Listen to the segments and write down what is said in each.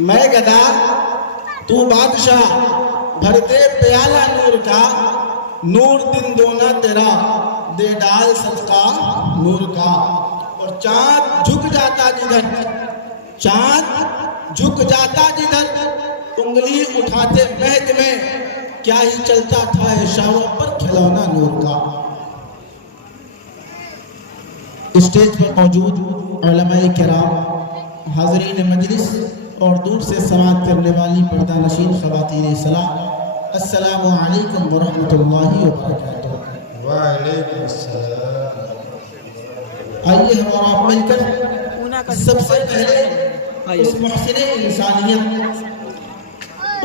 میں گدا تو بادشاہ، بھر دے پیالہ نور کا، نور دن دونا تیرا، دے ڈال صدقہ نور کا۔ اور چاند جھک جاتا جدھر، چاند جھک جاتا جدھر، انگلی اٹھاتے مہد میں، کیا ہی چلتا تھا اشاروں پر کھلونا نور کا۔ اسٹیج پر موجود علماء کرام، حاضرین مجلس اور دور سے سماعت کرنے والی پردہ نشین خواتین اسلام، السلام علیکم ورحمۃ اللہ وبرکاتہ۔ وعلیکم السلام۔ آئیے ہم اور آپ مل کر سب سے پہلے اس محسن انسانیت،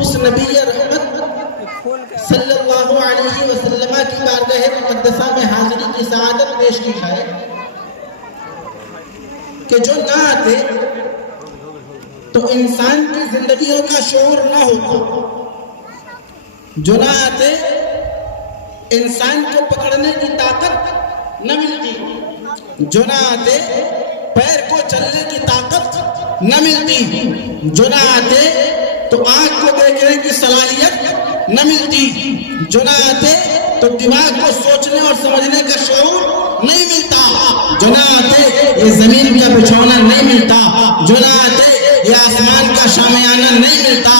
اس نبی رحمت صلی اللہ علیہ وسلم کی بارگاہ مقدسہ میں حاضری کی سعادت پیش کی جائے کہ جو نہ آتے تو انسان کی زندگیوں کا شعور نہ ہوتا، جو نہ آتے انسان کو پکڑنے کی طاقت نہ ملتی، جو نہ آتے پیر کو چلنے کی طاقت نہ ملتی، جو نہ آتے تو آنکھ کو دیکھنے کی صلاحیت نہ ملتی، جو نہ آتے تو دماغ کو سوچنے اور سمجھنے کا شعور نہیں ملتا، جو نہ آتے یہ زمین کا بچھونا نہیں ملتا، جو نہ آتے یہ آسمان کا شامیانہ نہیں ملتا،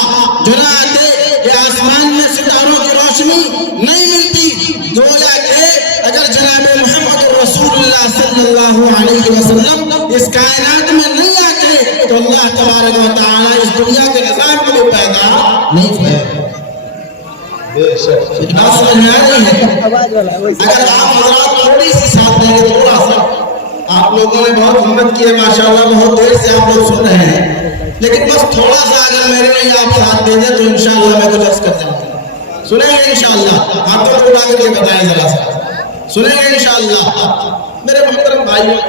جو نہ آتے یہ آسمان میں ستاروں کی روشنی نہیں ملتی۔ گویا کہ اگر جناب محمد رسول اللہ صلی اللہ علیہ وسلم اس کائنات میں نہیں آتے تو اللہ تبارک و تعالی اس دنیا کے نظام کو بھی پیدا نہیں کرے۔ بات سمجھ میں آ رہی ہے؟ اگر آپ حضرات تھوڑی سی ساتھ دیں گے، تھوڑا سا، آپ لوگوں نے بہت ہمت کی ہے ماشاءاللہ، بہت دیر سے آپ لوگ سن رہے ہیں، لیکن بس تھوڑا سا اگر میرے لیے آپ ساتھ دے دیں تو انشاءاللہ میں کچھ عرض کر جاؤں گا۔ سنیں گے انشاءاللہ؟ ہاتھوں کو اٹھا کر کے بتائیں ذرا سا، سنیں گے انشاءاللہ؟ میرے محترم بھائیو،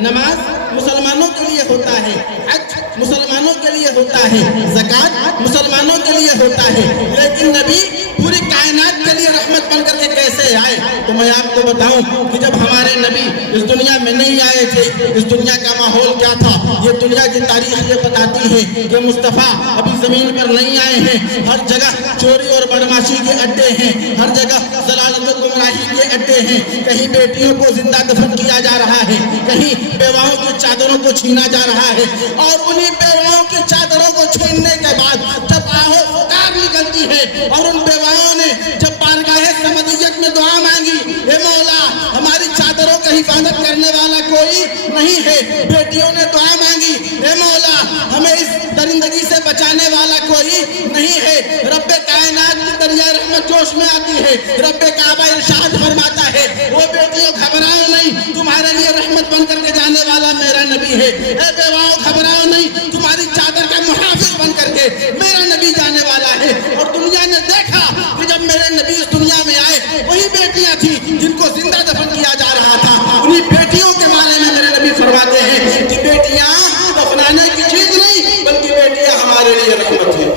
نماز مسلمانوں کے لیے ہوتا ہے، حج مسلمانوں کے لیے ہوتا ہے، زکوٰۃ مسلمانوں کے لیے ہوتا ہے، لیکن نبی پوری کائنات کے لیے رحمت بن کر کے کیسے آئے؟ تو میں آپ کو بتاؤں کہ جب ہمارے نبی اس دنیا میں نہیں آئے تھے، اس دنیا کا ماحول کیا تھا؟ یہ دنیا کی تاریخ یہ بتاتی ہے کہ مصطفیٰ ابھی زمین پر نہیں آئے ہیں، ہر جگہ چوری اور بدماشی کے اڈے ہیں، ہر جگہ ضلالت و گمراہی کے اڈے ہیں، کہیں بیٹیوں کو زندہ دفن کیا جا رہا ہے، کہیں بیواؤں کی چادروں کو چھینا جا رہا ہے، اور انہی بیواؤں کی چادروں کو چھیننے کے بعد جب آہو پکار نکلتی ہے اور ان بیواؤں نے جب بارگاہ سمدیت میں دعا مانگی، اے مولا ہماری چادروں کا حفاظت کرنے والا کوئی نہیں ہے، بیٹیوں نے دعا مانگی، اے مولا ہمیں اس درندگی سے بچانے والا کوئی نہیں ہے، رب کائنات کی دریائے رحمت جوش میں آتی ہے، رب کعبہ ارشاد فرماتا ہے، وہ بیٹیوں گھبراؤ نہیں، تمہارے لیے رحمت بن کر کے جانے والا میرا نبی ہے، اے بیواؤں گھبراؤ نہیں، تمہاری چادر کا محافظ بن کر کے میرا نبی جانے والا ہے۔ اور دنیا نے دیکھا کہ جب میرے نبی اس دنیا میں آئے، وہی بیٹیاں تھیں جن کو زندہ دفن کیا جا رہا تھا، انہی بیٹیوں کے بارے میں میرے نبی فرماتے ہیں کہ بیٹیاں دفنانے کی چیز نہیں بلکہ بیٹیاں ہمارے لیے رحمت ہے۔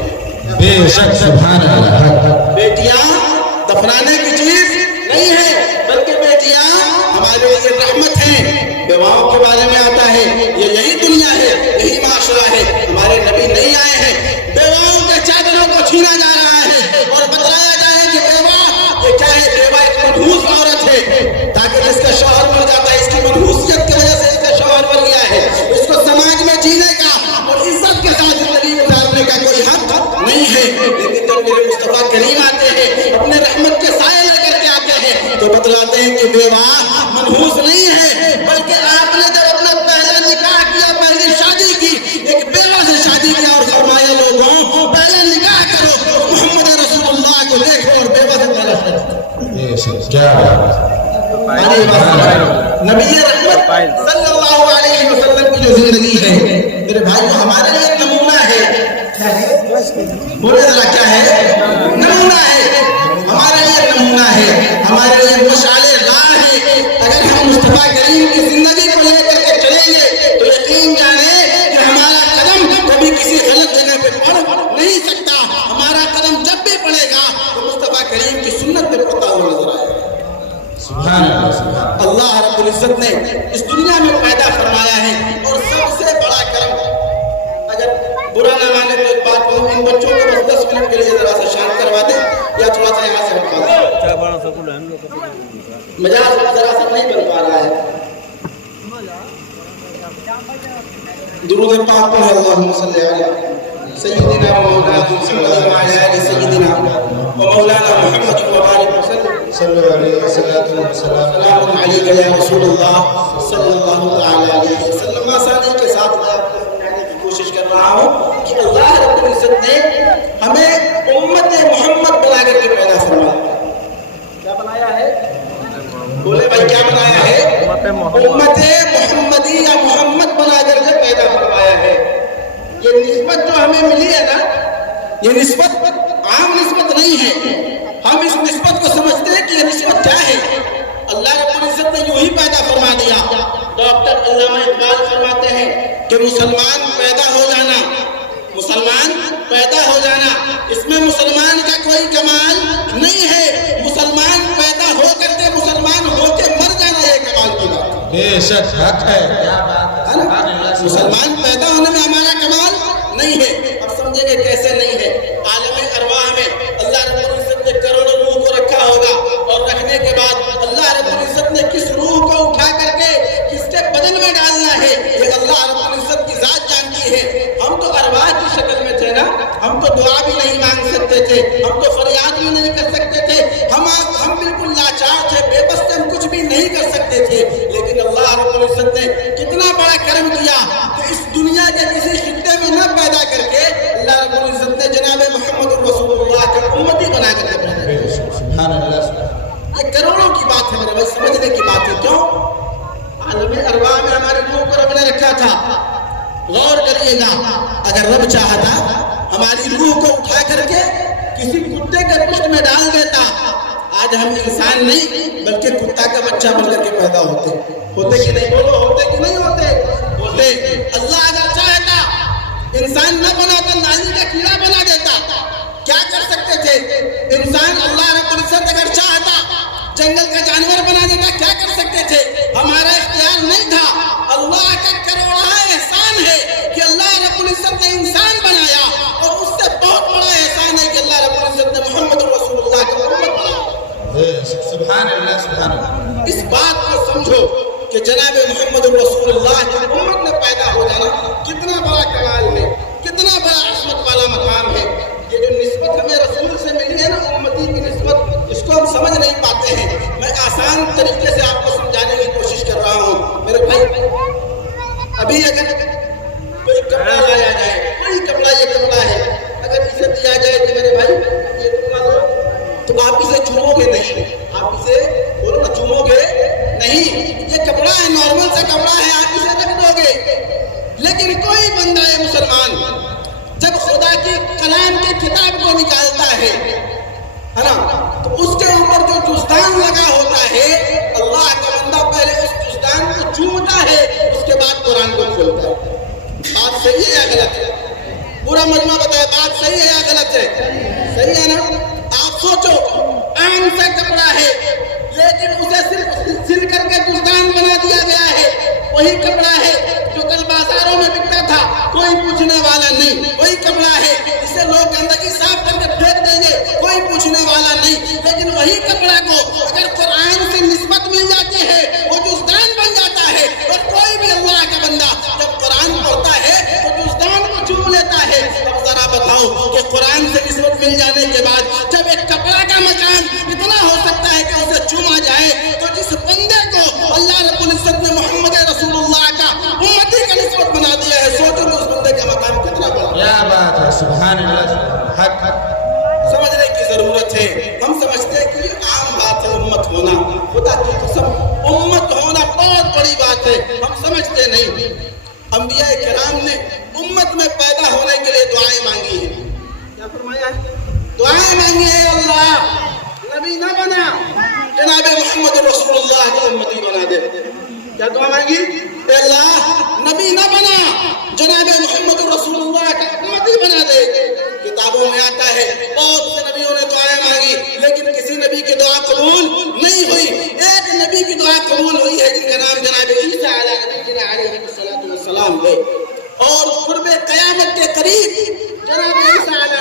بے شک، سبحان اللہ۔ بیٹیاں دفنانے کی چیز نہیں ہے بلکہ بیٹیاں ہمارے لیے رحمت ہیں۔ بیواؤں کے بارے میں آتا ہے یہ یہی دنیا ہے، یہی معاشرہ ہے، ہمارے نبی نہیں آئے ہیں، بیواؤں کے چادروں کو چھینا جا رہا ہے اور بتلایا جائے کہ بیوہ یہ کیا ہے؟ بیوہ ایک منحوس عورت ہے، تاکہ جس کا شوہر مر جاتا ہے، اس کی منحوسیت کی وجہ سے اس کا شوہر مر گیا ہے، اس کو سماج میں جینے کا اور عزت کے ساتھ زندگی گزارنے کا کوئی حق نہیں ہے۔ لیکن جب میرے مصطفیٰ کریم آتے ہیں، اپنے رحمت کے سائے لے کر کے آتے ہیں، تو بتلاتے ہیں کہ بیوہ منحوس نہیں ہے، بلکہ آپ نے جب اپنا پہلا نکاح کیا، پہلی شادی کی، ایک بیوہ سے شادی کیا اور فرمایا لوگوں پہلے نکاح کرو، محمد رسول اللہ کو دیکھو اور بیوہ سے پہلا شادی۔ بے شک، کیا بات ہے۔ نبی رحمت صلی اللہ علیہ وسلم کی جو زندگی ہے میرے بھائیو ہمارے لیے ایک نمونہ ہے۔ بولے ذرا کیا ہے؟ نمونہ ہے، ہمارے لیے ایک نمونہ ہے، ہمارے لیے مشعل راہ ہے۔ اگر ہم مصطفیٰ کریم کی زندگی کو لے کر کے چلیں گے تو یقین جانے کہ ہمارا قدم کبھی کسی غلط جگہ پہ پڑ نہیں سکتا، ہمارا قدم جب بھی پڑے گا تو مصطفیٰ کریم کی سنت پہ پڑتا ہوا نظر آئے گا۔ سبحان اللہ۔ اللہ رب العزت نے اس دنیا میں پیدا فرمایا ہے، اور سب سے بڑا کرم، اگر برا نہ مانے تو ان بچوں کو بس 10 منٹ کے لیے ذرا سا شانت کروا دیں یا تھوڑا سا یہاں سے ہٹوا دیں. مزاج ذرا سا نہیں بن پا رہا ہے. درود پاک پڑھیں. اللہم صلی علی سیدنا و مولانا محمد وعلی آل سیدنا و مولانا محمد وبارک وسلم. صلو علیہ وسلم. سلام علیک یا رسول اللہ صلی اللہ تعالی علیہ وسلم. آسانی کے ساتھ میں آپ کو سمجھانے کی کوشش کر رہا ہوں کہ اللہ رب العزت نے ہمیں امت محمد بنا کر کے پیدا فرمایا. کیا بنایا ہے؟ بولے بھائی کیا بنایا ہے؟ امت محمدی یا محمد بنا کر کے پیدا فرمایا ہے. یہ نسبت جو ہمیں ملی ہے نا، یہ نسبت عام نسبت نہیں ہے. ہم اس نسبت کو سمجھتے ہیں کہ یہ نسبت کیا ہے. اللہ رب العزت نے یوں ہی پیدا فرما دیا. ڈاکٹر علامہ اقبال فرماتے ہیں کہ مسلمان پیدا ہو جانا، مسلمان پیدا ہو جانا، اس میں مسلمان کا کوئی کمال نہیں ہے. مسلمان پیدا ہو کر کے مسلمان ہو کے مر جانا یہ کمال کی بات ہے. بے شک حق ہے. کیا بات ہے. مسلمان پیدا ہونے میں ہمارا کمال نہیں ہے. اب سمجھیں گے کیسے نہیں ہے. عالم ارواح میں اللہ رب العزت نے کروڑوں روح کو رکھا ہوگا اور رکھنے کے بعد اللہ رب العزت نے کس روح کو اٹھا کر کے کس کے بدن میں ڈالنا ہے یہ اللہ رب العزت کی ذات جانتی ہے. ہم تو ارواح کی شکل میں تھے نا، ہم تو دعا بھی نہیں مانگ سکتے تھے، ہم تو فریاد بھی نہیں کر سکتے تھے، ہم بالکل لاچار تھے، بے بس تھے، ہم کچھ بھی نہیں کر سکتے تھے. لیکن اللہ رب العزت نے کتنا بڑا کرم کیا کہ اس دنیا کے کسی خطے میں نہ پیدا کر کے اللہ رب العزت نے جناب محمد رسول اللہ کا امتی بنا کر کے پیدا کیا. سبحان اللہ. یہ کروڑوں کی بات ہے میرے بھائی، سمجھنے کی بات ہے. کیوں؟ عالم ارواح میں ہماری روح کو رب نے رکھا تھا. غور کریے گا، اگر رب چاہتا ہماری روح کو اٹھا کر کے کسی کتے کے پشت میں ڈال دیتا، آج ہم انسان نہیں بلکہ کتا کا بچہ بن کر کے پیدا ہوتے کہ نہیں؟ بولو ہوتے کہ نہیں ہوتے؟ اللہ اگر چاہتا انسان نہ بناتا، نالی کا کیڑا بنا دیتا. کیا کر سکتے تھے انسان؟ اللہ رب العزت اگر چاہتا جنگل کا جانور بنا دیتا. کیا کر سکتے تھے؟ ہمارا اختیار نہیں تھا. اللہ کا کروڑا احسان ہے کہ اللہ رب العزت نے انسان بنایا، اور اس سے بہت بڑا احسان ہے کہ اللہ رب العزت نے محمد رسول اللہ کی امت بنایا. سبحان اللہ. سبحان اللہ. اس بات کو سمجھو کہ جناب محمد رسول اللہ کی امت میں پیدا ہو جانا کتنا بڑا کمال ہے، کتنا بڑا عظمت والا مقام ہے. یہ جو نسبت ہمیں رسول سے ملی ہے نا، امتی کی نسبت، اس کو ہم سمجھ نہیں پاتے ہیں. میں آسان طریقے سے آپ کو سمجھانے کی کوشش کر رہا ہوں میرے بھائی. ابھی اگر کوئی کپڑا لایا جائے، کوئی کپڑا، یہ کپڑا ہے، اگر اسے دیا جائے کہ میرے بھائی یہ کپڑا دو، تو آپ اسے چومو گے نہیں. آپ اسے بولو نا، چومو گے نہیں. یہ کپڑا ہے، نارمل سا کپڑا ہے، آپ اسے رکھ دو گے. لیکن کوئی بندہ ہے مسلمان جب خدا کی کلام کی کتاب کو نکالتا ہے نا، تو اس کے اوپر جو جزدان لگا ہوتا ہے، اللہ کا بندہ پہلے اس جزدان کو چومتا ہے، اس کے بعد قرآن کو کھولتا ہے. بات صحیح ہے یا غلط ہے؟ پورا مجمع بتائے بات صحیح ہے یا غلط ہے؟ صحیح ہے نا؟ آپ سوچو، عام سا کپڑا ہے لیکن اسے صرف سل کر کے جزدان بنا دیا گیا ہے. وہی کپڑا ہے جو کل بازاروں میں بکتا تھا، کوئی پوچھنے والا نہیں. وہی کپڑا ہے اسے لوگ گندگی صاف کر کے پھینک دیں گے، کوئی پوچھنے والا نہیں. لیکن وہی کپڑا کو اگر قرآن سے نسبت مل جاتی ہے، وہ جزدان بن جاتا ہے. اور کوئی بھی اللہ کا بندہ جب قرآن پڑھتا ہے تو جزدان کو چوم لیتا ہے. اب ذرا بتاؤ کہ قرآن سے نسبت مل جانے کے بعد جب ایک کپڑا کا مقام اتنا ہو سکتا ہے کہ اسے چوما جائے، تو جس بندے کو اللہ رب العزت نے محمد رسول اللہ کا امتی کا نسبت بنا دیا ہے، سوچو اس بندے کا مقام کتنا بڑا. کیا بات ہے. سبحان اللہ. حق. سمجھنے کی ضرورت ہے. ہم سمجھتے ہیں کہ یہ عام بات ہے امت ہونا. خدا کی قسم امت ہونا بہت بڑی بات ہے، ہم سمجھتے نہیں. انبیاء کرام نے امت میں پیدا ہونے کے لیے دعائیں مانگی ہیں. کیا فرمایا ہے؟ دعائیں مانگی ہے، اللہ نبی نہ بنا، جناب محمد رسول اللہ کی امتی بنا دے. کیا دعا مانگی؟ اے اللہ نبی نہ بنا، جناب محمد رسول اللہ کا امتی بنا دے. کتابوں میں آتا ہے بہت سے نبیوں نے دعائیں مانگی لیکن کسی نبی کی دعا قبول نہیں ہوئی. ایک نبی کی دعا قبول ہوئی ہے جن کا نام جناب عیسیٰ علیہ السلام ہے. اور قرب قیامت کے قریب جناب عیسیٰ علیہ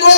2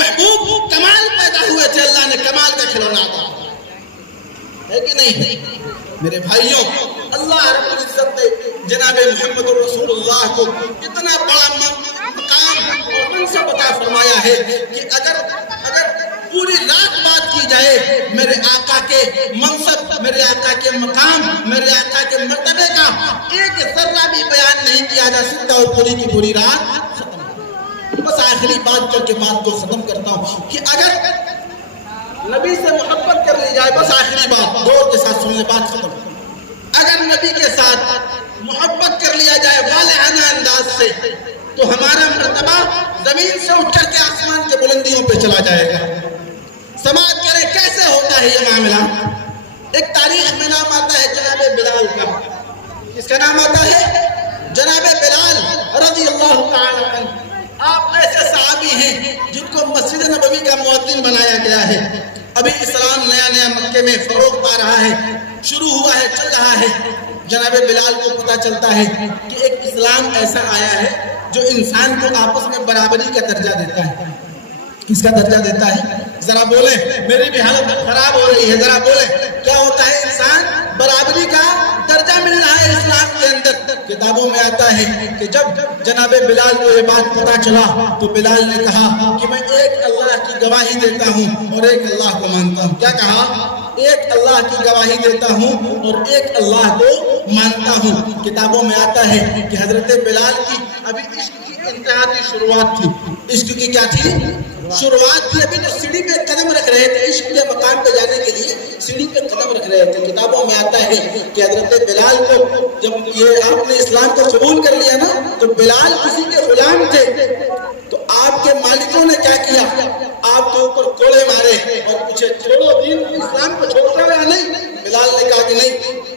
محبوب کمال پیدا ہوئے تھے، اللہ نے کمال کا کھلونا عطا ہے کہ نہیں؟ میرے بھائیوں، اللہ رب العزت نے جناب محمد رسول اللہ کو اتنا بڑا مقام اور منصب عطا فرمایا ہے کہ اگر پوری رات بات کی جائے میرے آقا کے منصب، میرے آقا کے مقام، میرے آقا کے مرتبے کا ایک ذرہ بھی بیان نہیں کیا جا سکتا، اور پوری کی پوری رات ختم۔ بس آخری بات کر کے بات کو ختم کرتا ہوں کہ اگر نبی سے محبت کر لی جائے، بس آخری بات غور کے ساتھ سن لیں، بات ختم۔ اگر نبی کے ساتھ محبت کر لیا جائے والہانہ انداز سے تو ہمارا مرتبہ زمین سے اٹھ کر کے آسمان کے بلندیوں پہ چلا جائے گا۔ سماعت کریں کیسے ہوتا ہے یہ معاملہ۔ ایک تاریخ میں نام آتا ہے جناب بلال کا۔ کس کا نام آتا ہے؟ جناب بلال رضی اللہ تعالی عنہ۔ آپ ایسے صحابی ہیں جن کو مسجد نبوی کا مؤذن بنایا گیا ہے۔ ابھی اسلام نیا نیا مکے میں فروغ پا رہا ہے، شروع ہوا ہے، چل رہا ہے۔ جناب بلال کو پتہ چلتا ہے کہ ایک اسلام ایسا آیا ہے جو انسان کو آپس میں برابری کا درجہ دیتا ہے۔ کس کا درجہ دیتا ہے؟ ذرا بولیں، میری بھی حالت خراب ہو رہی ہے، ذرا بولیں کیا ہوتا ہے؟ انسان برابری کا درجہ مل رہا ہے اسلام کے اندر۔ کتابوں میں آتا ہے کہ جب جناب بلال کو یہ بات پتہ چلا تو بلال نے کہا کہ میں ایک اللہ کی گواہی دیتا ہوں اور ایک اللہ کو مانتا ہوں۔ کیا کہا؟ ایک اللہ کی گواہی دیتا ہوں اور ایک اللہ کو مانتا ہوں۔ کتابوں میں آتا ہے کہ حضرت بلال کی ابھی عشق کی انتہا کی شروعات تھی۔ عشق کی کیا تھی؟ شروعات تھی، ابھی تو سیڑھی پہ قدم رکھ رہے تھے، عشق کے مقام پہ جانے کے لیے سیڑھی پہ قدم رکھ رہے تھے۔ کتابوں میں آتا ہے کہ حضرت بلال کو جب یہ آپ نے اسلام کو قبول کر لیا نا تو بلال کسی کے غلام تھے، تو آپ کے مالکوں نے کیا کیا؟ آپ کے اوپر کوڑے مارے اور پوچھے چھوڑو دین اسلام کو چھوڑتا ہے یا نہیں؟ بلال نے کہا کہ نہیں،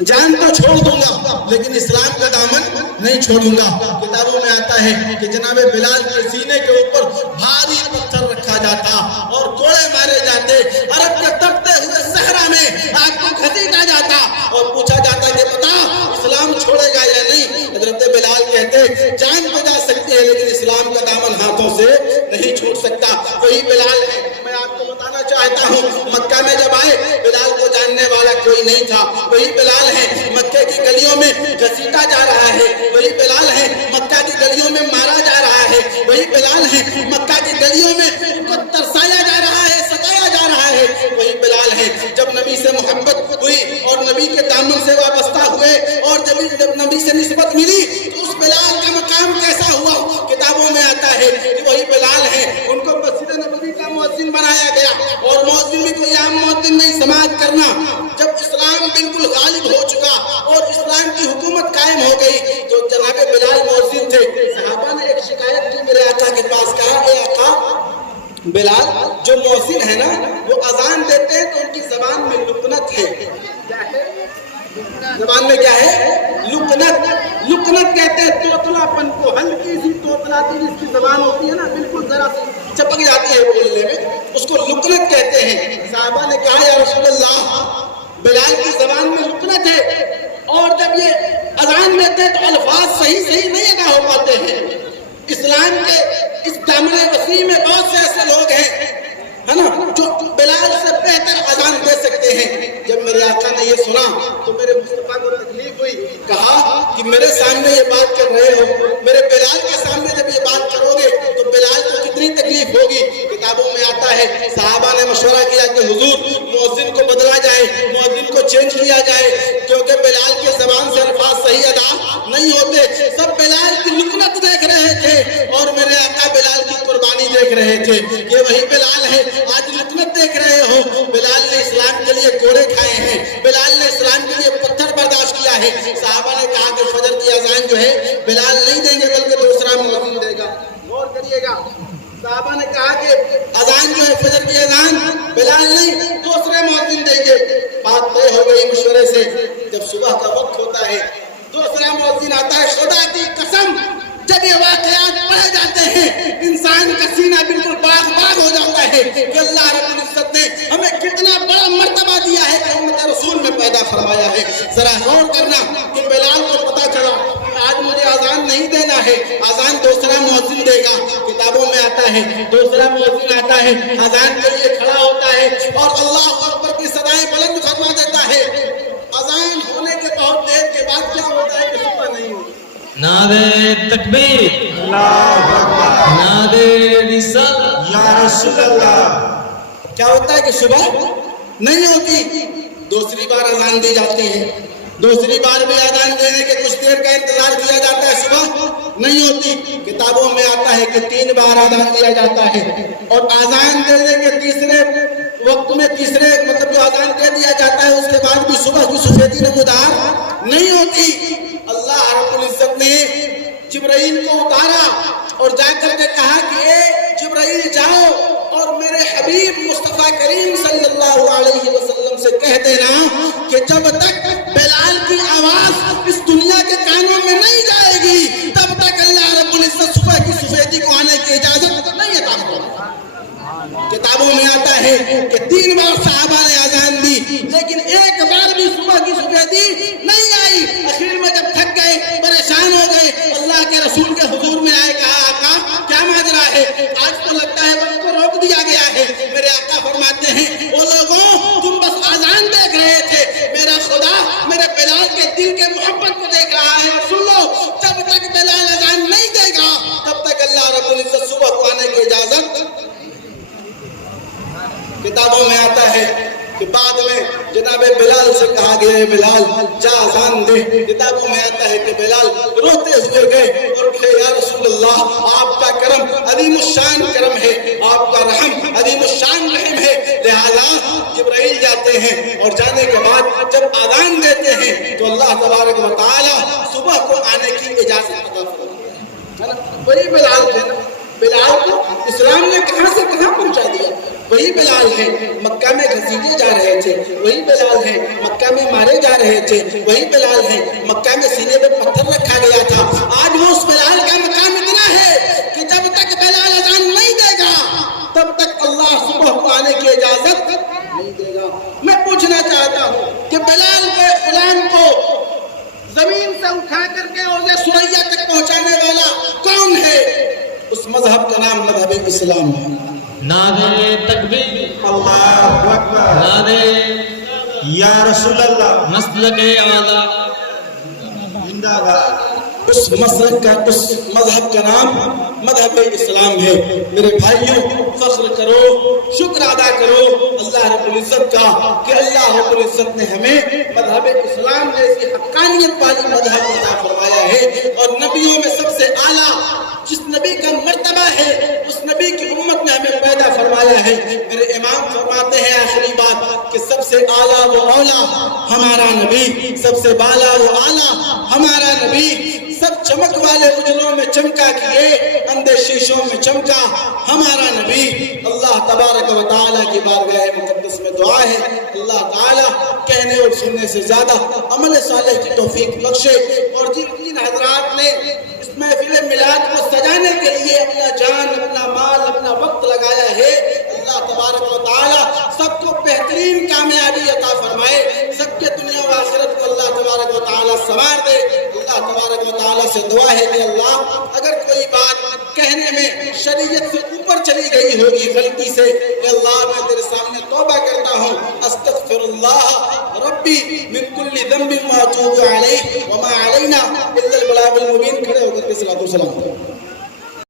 جان تو چھوڑ دوں گا لیکن اسلام کا دامن نہیں چھوڑوں گا۔ کتابوں میں آتا ہے کہ جناب بلال کے سینے کے اوپر بھاری پتھر رکھا جاتا اور کوڑے مارے جاتے، عرب کے تپتے ہوئے صحرا میں آپ کو گھسیٹا جاتا اور پوچھا جاتا کہ بتا اسلام چھوڑے گا یا نہیں؟ حضرت بلال کہتے جان تو جا سکتی ہے لیکن اسلام کا دامن ہاتھوں سے نہیں چھوڑ سکتا۔ وہی بلال ہے، میں آپ کو بتانا چاہتا ہوں مکہ میں جب آئے بلال کو جاننے والا کوئی نہیں تھا۔ وہی بلال ہے مکے کی گلیوں میں گھسیٹا جا رہا ہے، وہی بلال ہے مکہ کی گلیوں میں مارا جا رہا ہے، وہی بلال ہے مکہ کی گلیوں میں ان کو ترسایا جا رہا ہے، ستایا جا رہا ہے، وہی بلال ہے جب نبی سے محبت ہوئی اور نبی کے دامن سے وابستہ ہوئے اور جب نبی سے نسبت ملی تو اس بلال کا مقام کیسا ہوا؟ کتابوں میں آتا ہے کہ وہی بلال ہے ان کو مسجد نبوی کا مؤذن بنایا گیا، اور مؤذن بھی کوئی عام مؤذن نہیں، سماعت کرنا۔ جب اسلام بالکل غالب ہو چکا اور اسلام کی حکومت قائم ہو گئی تو جناب بلال مؤذن تھے۔ صحابہ نے ایک شکایت کی میرے آقا کے پاس، کہا اے آقا بلال جو مؤذن ہے نا وہ اذان دیتے ہیں تو ان کی زبان میں لکنت ہے۔ کیا ہے زبان میں؟ کیا ہے؟ لکنت۔ لکنت کہتے ہیں توتلا پن کو، ہلکی سی توتلاتی جس کی زبان ہوتی ہے نا بالکل ذرا سی چپک جاتی ہے بولنے میں، اس کو لکنت کہتے ہیں۔ صحابہ نے کہا یا رسول اللہ بلال کی زبان میں لکنت ہے اور جب یہ اذان دیتے ہیں تو الفاظ صحیح نہیں ادا ہو پاتے ہیں۔ اسلام کے اس دامن وسیع میں بہت سے ایسے لوگ ہیں ہے نا جو بلال سے بہتر اذان دے سکتے ہیں۔ جب میرے آقا نے یہ سنا تو میرے مصطفیٰ کو تکلیف ہوئی، کہا کہ میرے سامنے یہ بات کر رہے ہو، میرے بلال کے سامنے جب یہ بات کرو گے تو بلال کو کتنی تکلیف ہوگی۔ کتابوں میں آتا ہے صحابہ نے مشورہ کیا کہ حضور مؤذن کو بدلا جائے، مؤذن کو چینج کیا جائے، کیونکہ بلال کی زبان سے الفاظ صحیح ادا نہیں ہوتے۔ سب بلال کی لکنت دیکھ رہے تھے اور میرے آقا بلال کی قربانی دیکھ رہے تھے۔ یہ وہی بلال ہے آج لکنت دیکھ رہے ہو۔ بلال نے اسلام کے لیے کوڑے کھائے ہیں، بلال نے اسلام کے لیے پتھر برداشت کیا ہے۔ صحابہ نے کہا کہ فجر کی اذان جو ہے بلال نہیں دیں گے بلکہ دوسرا مؤذن دے گا۔ غور کریے گا، صحابہ نے کہا کہ اذان جو ہے فجر کی اذان بلال نہیں دوسرے مؤذن دیں گے۔ بات طے ہو گئی مشورے سے۔ جب صبح کا وقت ہوتا ہے دوسرا مؤذن آتا ہے، خدا کی قسم جب یہ واقعات پڑھے جاتے ہیں انسان کا سینہ بالکل باغ باغ ہو جاتا ہے کہ اللہ رب العزت نے ہمیں کتنا بڑا مرتبہ دیا ہے کہ امت رسول میں پیدا فرمایا ہے۔ ذرا غور کرنا کہ بلال کو پتا چلا آج مجھے اذان نہیں دینا ہے، اذان دوسرا مؤذن دے گا۔ کتابوں میں آتا آتا ہے، دوسرا مؤذن آتا ہے، اذان کے لیے کھڑا ہوتا ہے اور اللہ اکبر کی صدائیں بلند فرما دیتا ہے۔ اذان ہونے کے بہت دیر کے بعد کیا ہوتا ہے کہ صبح نہیں ہوتی۔ نعرہ تکبیر، اللہ اکبر، نعرہ رسالت، یا رسول اللہ۔ کیا ہوتا ہے کہ صبح نہیں ہوتی، دوسری بار اذان دی جاتی ہے، دوسری بار بھی اذان دینے کے کچھ دیر کا انتظار کیا جاتا ہے، صبح نہیں ہوتی۔ کتابوں میں آتا ہے کہ 3 بار اذان دیا جاتا ہے اور اذان دینے کے تیسرے وقت میں تیسرے مطلب جو اذان دے دیا جاتا ہے اس کے بعد بھی صبح کی سفیدی نمودار نہیں ہوتی۔ اللہ رب العزت نے جبرائیل کو اتارا اور جا کر کے کہا کہ اے جبرائیل جاؤ اور میرے حبیب مصطفیٰ کریم صلی اللہ علیہ وسلم سے کہہ دینا کہ جب تک بلال کی آواز اس دنیا کے کانوں میں نہیں جائے گی تب تک اللہ رب العزت صبح کی سفیدی کو آنے کی اجازت نہیں عطا فرمائے۔ کتابوں میں آتا ہے کہ 3 بار صحابہ نے اذان دی لیکن ایک بار بھی صبح کی سفیدی نہیں آئی۔ آخر میں جب تھک گئے، پریشان ہو گئے، اللہ کے رسول کے حضور میں آئے، کہا آقا کیا ماجرا ہے؟ آج تو لگتا ہے وقت کو روک دیا گیا ہے۔ میرے آقا فرماتے ہیں او لوگوں تم بس اذان دیکھ رہے تھے، میرا خدا میرے بلال کے دل کے محبت کو دیکھ رہا ہے۔ سن لو، جب تک بلال اذان نہیں دے گا تب تک اللہ رب العزت صبح کو آنے کی اجازت۔ کتابوں میں آتا ہے کہ بعد میں جناب بلال سے کہا گیا ہے بلال جا اذان دے۔ کتابوں میں آتا ہے کہ بلال روتے ہوئے گئے اور کہے یا رسول اللہ آپ کا کرم عظیم الشان کرم ہے، آپ کا رحم عظیم الشان رحم ہے۔ لہذا جبرائیل جاتے ہیں اور جانے کے بعد جب اذان دیتے ہیں تو اللہ تبارک و تعالی صبح کو آنے کی اجازت عطا فرماتے ہیں۔ وہی بلال ہے نا، بلال کو اسلام نے کہاں سے کہاں پہنچا دیا۔ وہی بلال ہے مکہ میں گھسیٹے جا رہے تھے، وہی بلال ہے مکہ میں مارے جا رہے تھے، وہی بلال ہے مکہ میں سینے پہ پتھر رکھا گیا تھا۔ آج وہ اس بلال کا مقام اتنا ہے کہ جب تک بلال اذان نہیں دے گا تب تک اللہ صبح کو آنے کی اجازت نہیں دے گا۔ میں پوچھنا چاہتا ہوں کہ بلال کے غلام کو زمین سے اٹھا کر کے عرض ثریا تک پہنچانے والا کون ہے؟ اس مذہب کا نام مذہب اسلام ہے۔ نعرہ تکبیر، اللہ اکبر، نعرہ یا رسول اللہ، مسلک اعلیٰ، زندہ باد۔ اس مسلک کا اس مذہب کا نام مذہب اسلام ہے۔ میرے بھائیوں فخر کرو، شکر ادا کرو اللہ رب العزت کا کہ اللہ رب العزت نے ہمیں مذہب اسلام جیسی حقانیت والی مذہب عطا فرمایا ہے اور نبیوں میں سب سے اعلیٰ جس نبی کا مرتبہ ہے اس نبی کی امت نے ہمیں پیدا فرمایا ہے۔ میرے امام فرماتے ہیں آخری بات کہ سب سے اعلیٰ و اولیٰ ہمارا نبی، سب سے بالا و اعلیٰ ہمارا نبی، سب چمک والے اجلوں میں چمکا کیے اندھے شیشوں میں چمکا ہمارا نبی۔ اللہ تبارک و تعالیٰ کی بارگاہ مقدس میں دعا ہے اللہ تعالیٰ کہنے اور سننے سے زیادہ عمل صالح کی توفیق بخشے اور جن حضرات نے اس محفل میلاد کو سجانے کے لیے اپنا جان، اپنا مال، اپنا وقت لگایا ہے، اللہ تبارک و تعالیٰ سب کو بہترین کامیابی عطا فرمائے، سب کے دنیا و آخرت کو اللہ تبارک و تعالیٰ سنوار دے۔ اللہ تبارک و تعالیٰ سے دعا ہے کہ اللہ اگر کوئی بات کہنے میں شریعت سے اوپر چلی گئی ہوگی غلطی سے، کہ اللہ میں تیرے سامنے توبہ کرتا ہوں، استغفر اللہ ربی من کل ذنب واتوب علیہ وما علینا الا البلاغ المبین۔ کھڑے ہو کر کے صلاۃ و سلام